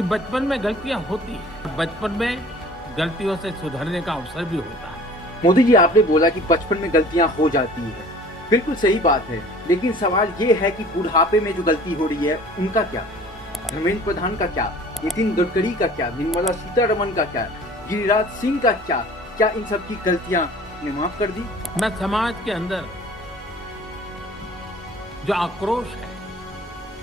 कि बचपन में गलतियां होती हैं, बचपन में गलतियों से सुधरने का अवसर भी होता है। मोदी जी, आपने बोला कि बचपन में गलतियां हो जाती है। बिल्कुल सही बात है, लेकिन सवाल ये है कि बुढ़ापे में जो गलती हो रही है उनका क्या? धर्मेंद्र प्रधान का क्या? नितिन गडकरी का क्या? निर्मला सीतारमण का क्या? गिरिराज सिंह का क्या? क्या इन सब की गलतियां ने माफ कर दी? मैं समाज के अंदर जो आक्रोश है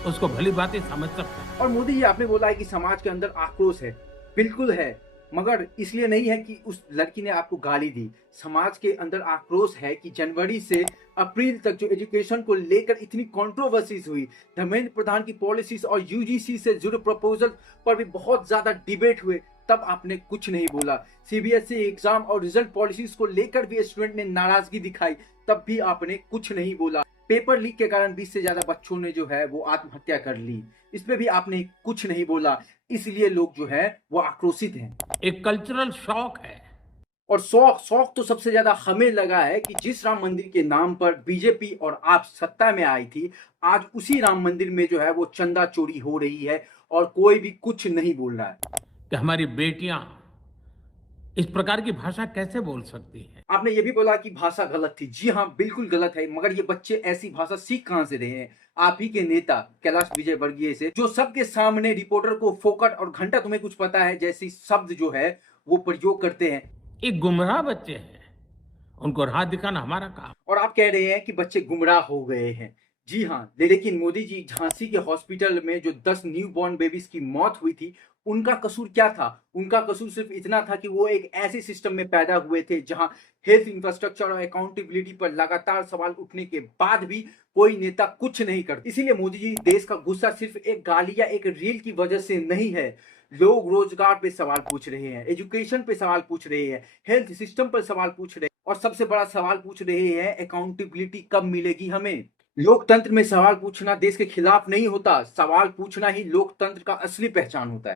उसको भली भांति समझ सकता हूं। और मोदी जी, आपने बोला है कि समाज के अंदर आक्रोश है। बिल्कुल है, मगर इसलिए नहीं है कि उस लड़की ने आपको गाली दी। समाज के अंदर आक्रोश है कि जनवरी से अप्रैल तक जो एजुकेशन को लेकर इतनी कंट्रोवर्सीज हुई, धर्मेंद्र प्रधान की पॉलिसीज और यूजीसी से जुड़े प्रपोजल पर भी बहुत ज्यादा डिबेट हुए, तब आपने कुछ नहीं बोला। सीबीएसई एग्जाम और रिजल्ट पॉलिसीज को लेकर भी स्टूडेंट ने नाराजगी दिखाई, तब भी आपने कुछ नहीं बोला। पेपर लीक के कारण 20 से ज्यादा बच्चों ने जो है वो आत्महत्या कर ली, इस पे भी आपने कुछ नहीं बोला। इसलिए लोग जो है वो आक्रोशित हैं। एक कल्चरल शॉक है। और शौक शौक तो सबसे ज्यादा हमें लगा है कि जिस राम मंदिर के नाम पर बीजेपी और आप सत्ता में आई थी, आज उसी राम मंदिर में जो है वो चंदा चोरी हो रही है और कोई भी कुछ नहीं बोल रहा है। कि हमारी बेटियां इस प्रकार की भाषा कैसे बोल सकती हैं। आपने ये भी बोला कि भाषा गलत थी। जी हाँ, बिल्कुल गलत है, मगर ये बच्चे ऐसी भाषा सीख कहां से रहे हैं? आप ही के नेता कैलाश विजयवर्गीय से, जो सबके सामने रिपोर्टर को फोकट और घंटा तुम्हें कुछ पता है जैसी शब्द जो है वो प्रयोग करते हैं। ये गुमराह बच्चे हैं, उनको राह दिखाना हमारा काम। और आप कह रहे हैं कि बच्चे गुमराह हो गए हैं। जी हाँ, लेकिन मोदी जी, झांसी के हॉस्पिटल में जो 10 न्यू बॉर्न बेबीज की मौत हुई थी, उनका कसूर क्या था? उनका कसूर सिर्फ इतना था कि वो एक ऐसे सिस्टम में पैदा हुए थे जहां हेल्थ इंफ्रास्ट्रक्चर और अकाउंटेबिलिटी पर लगातार सवाल उठने के बाद भी कोई नेता कुछ नहीं करता। इसीलिए मोदी जी, देश का गुस्सा सिर्फ एक गाली या एक रील की वजह से नहीं है। लोग रोजगार पे सवाल पूछ रहे हैं, एजुकेशन पे सवाल पूछ रहे हैं, हेल्थ सिस्टम पर सवाल पूछ रहे हैं, और सबसे बड़ा सवाल पूछ रहे हैं अकाउंटेबिलिटी कब मिलेगी हमें। लोकतंत्र में सवाल पूछना देश के खिलाफ नहीं होता, सवाल पूछना ही लोकतंत्र का असली पहचान होता है।